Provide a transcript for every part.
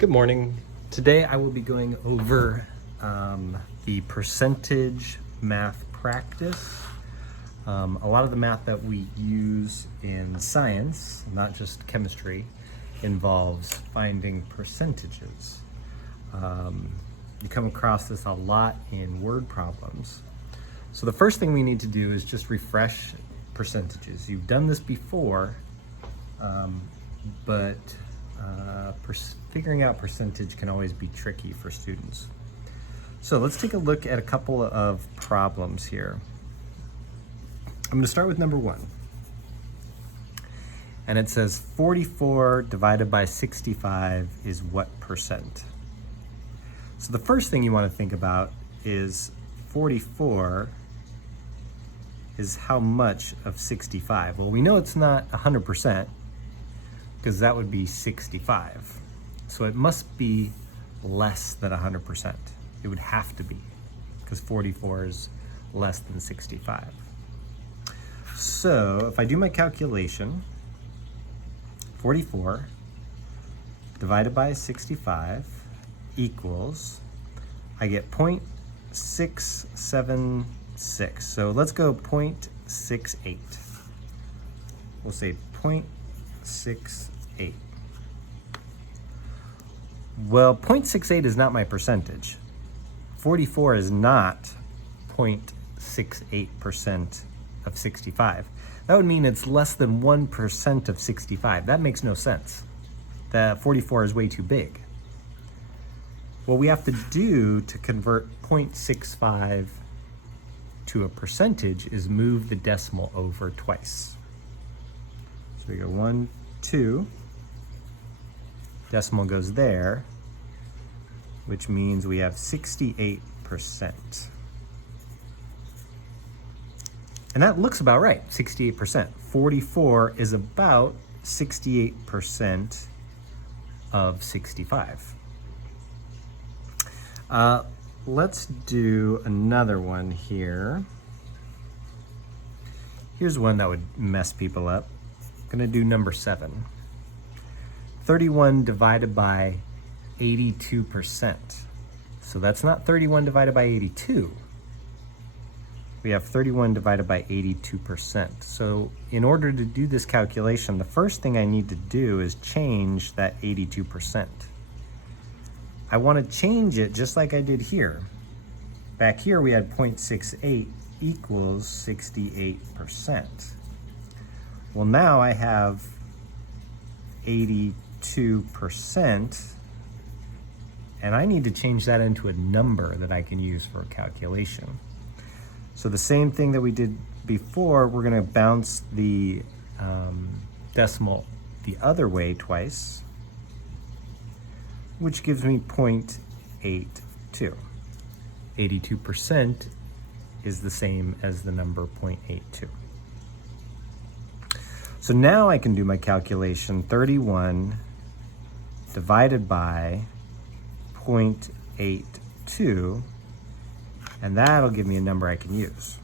Good morning. Today I will be going over the percentage math practice. A lot of the math that we use in science, not just chemistry, involves finding percentages. You come across this a lot in word problems. So the first thing we need to do is just refresh percentages. You've done this before, but figuring out percentage can always be tricky for students. So let's take a look at a couple of problems here. I'm going to start with number 1. And it says 44 divided by 65 is what percent? So the first thing you want to think about is 44 is how much of 65? Well, we know it's not 100%, because that would be 65. So it must be less than 100%. It would have to be, because 44 is less than 65. So if I do my calculation, 44 divided by 65 equals, I get 0.676. So let's go 0.68. We'll say 0.68. Well, 0.68 is not my percentage. 44 is not 0.68% of 65. That would mean it's less than 1% of 65. That makes no sense. That 44 is way too big. What we have to do to convert 0.65 to a percentage is move the decimal over twice. So we go 1, 2, decimal goes there, which means we have 68%. And that looks about right, 68%. 44 is about 68% of 65. Let's do another one here. Here's one that would mess people up. I'm gonna do number 7. 31 divided by 82%. So that's not 31 divided by 82. We have 31 divided by 82%. So in order to do this calculation, the first thing I need to do is change that 82%. I want to change it just like I did here. Back here we had 0.68 equals 68%. Well, now I have 82%, and I need to change that into a number that I can use for a calculation. So the same thing that we did before, we're going to bounce the decimal the other way twice, which gives me 0.82. 82% is the same as the number 0.82. So now I can do my calculation. 31 divided by 0.82, and that'll give me a number I can use.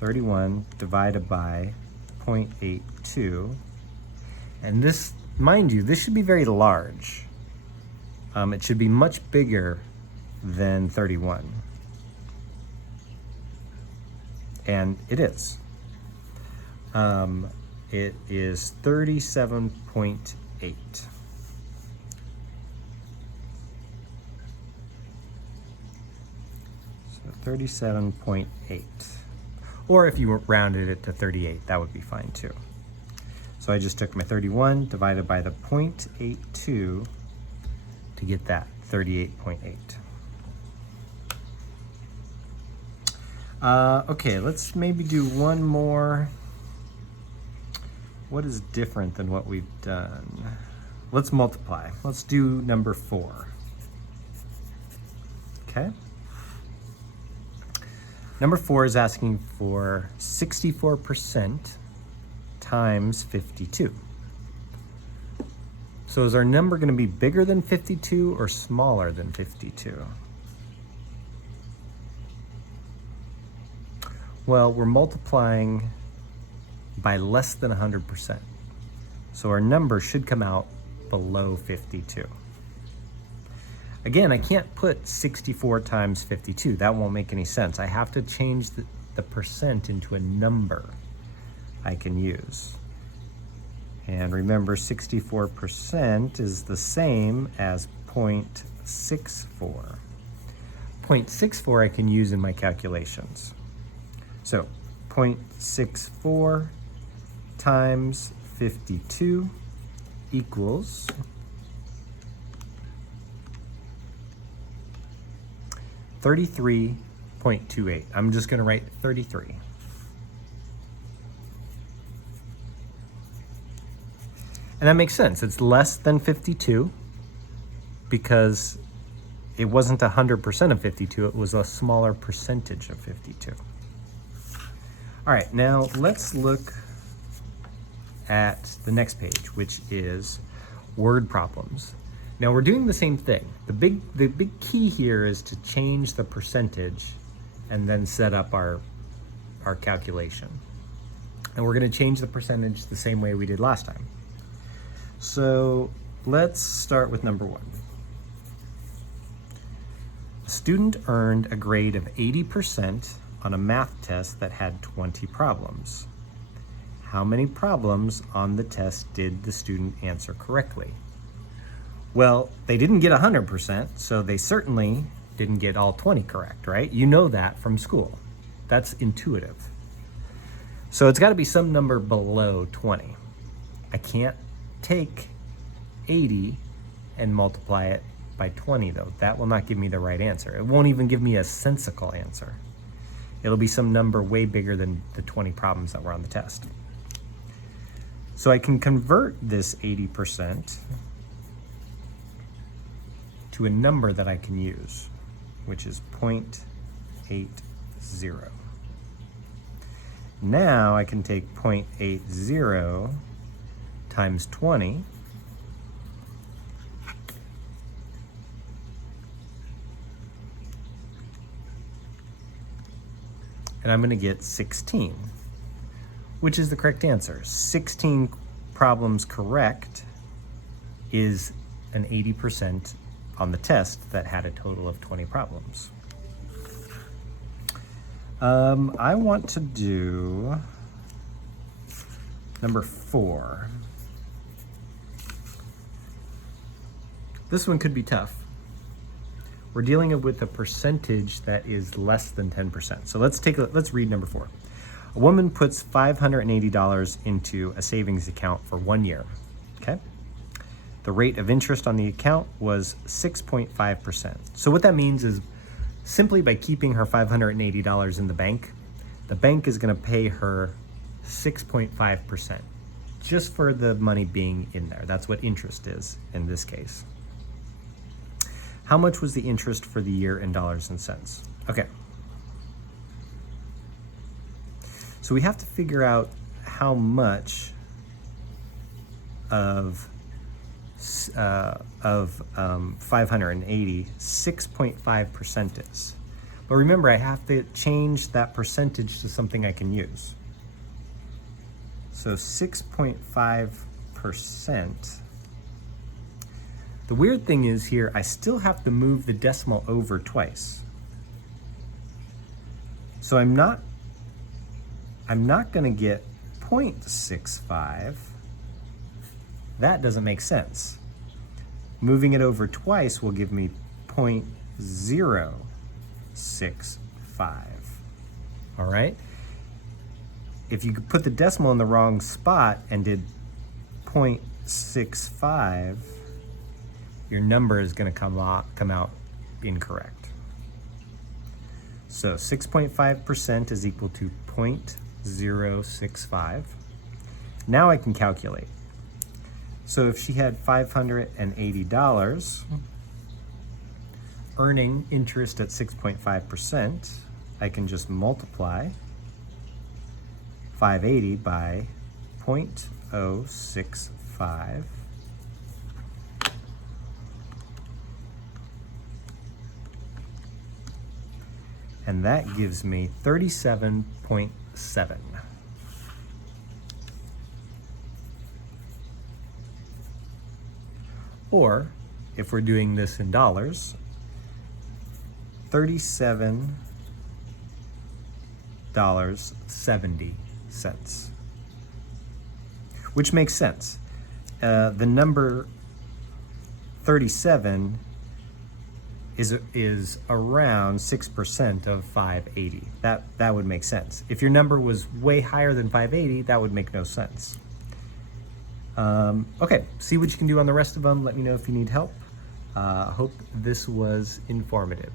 31 divided by 0.82, and this, mind you, this should be very large. It should be much bigger than 31, and it is. It is 37.8. So 37.8. Or if you rounded it to 38, that would be fine too. So I just took my 31 divided by the 0.82 to get that 38.8. Okay, let's maybe do one more. What is different than what we've done? Let's multiply. Let's do number 4. Okay. Number 4 is asking for 64% times 52. So is our number going to be bigger than 52 or smaller than 52? Well, we're multiplying by less than 100%. So our number should come out below 52. Again, I can't put 64 times 52. That won't make any sense. I have to change the percent into a number I can use. And remember, 64% is the same as 0.64. 0.64 I can use in my calculations. So 0.64 times 52 equals 33.28. I'm just going to write 33. And that makes sense. It's less than 52 because it wasn't 100% of 52. It was a smaller percentage of 52. All right, now let's look at the next page, which is word problems. Now we're doing the same thing. The big key here is to change the percentage and then set up our calculation. And we're going to change the percentage the same way we did last time. So let's start with number 1. A student earned a grade of 80% on a math test that had 20 problems. How many problems on the test did the student answer correctly? Well, they didn't get 100%, so they certainly didn't get all 20 correct, right? You know that from school. That's intuitive. So it's got to be some number below 20. I can't take 80 and multiply it by 20 though. That will not give me the right answer. It won't even give me a sensical answer. It'll be some number way bigger than the 20 problems that were on the test. So I can convert this 80% to a number that I can use, which is 0.80. Now I can take 0.80 times 20, and I'm going to get 16, which is the correct answer. 16 problems correct is an 80% on the test that had a total of 20 problems. I want to do number 4. This one could be tough. We're dealing with a percentage that is less than 10%. So let's read number 4. A woman puts $580 into a savings account for 1 year. Okay? The rate of interest on the account was 6.5%. So what that means is simply by keeping her $580 in the bank is going to pay her 6.5% just for the money being in there. That's what interest is in this case. How much was the interest for the year in dollars and cents? Okay. So we have to figure out how much of 580, 6.5% is. But remember, I have to change that percentage to something I can use. So 6.5%. The weird thing is here, I still have to move the decimal over twice. So I'm not going to get 0.65. That doesn't make sense. Moving it over twice will give me 0.065. All right? If you could put the decimal in the wrong spot and did 0.65, your number is going to come out incorrect. So 6.5% is equal to 0.065. Now I can calculate. So if she had $580 earning interest at 6.5%, I can just multiply 580 by 0.065. And that gives me 37.7. Or if we're doing this in dollars, $37.70, which makes sense. The number 37 is around 6% of 580. That would make sense. If your number was way higher than 580, that would make no sense. Okay, see what you can do on the rest of them. Let me know if you need help. Hope this was informative.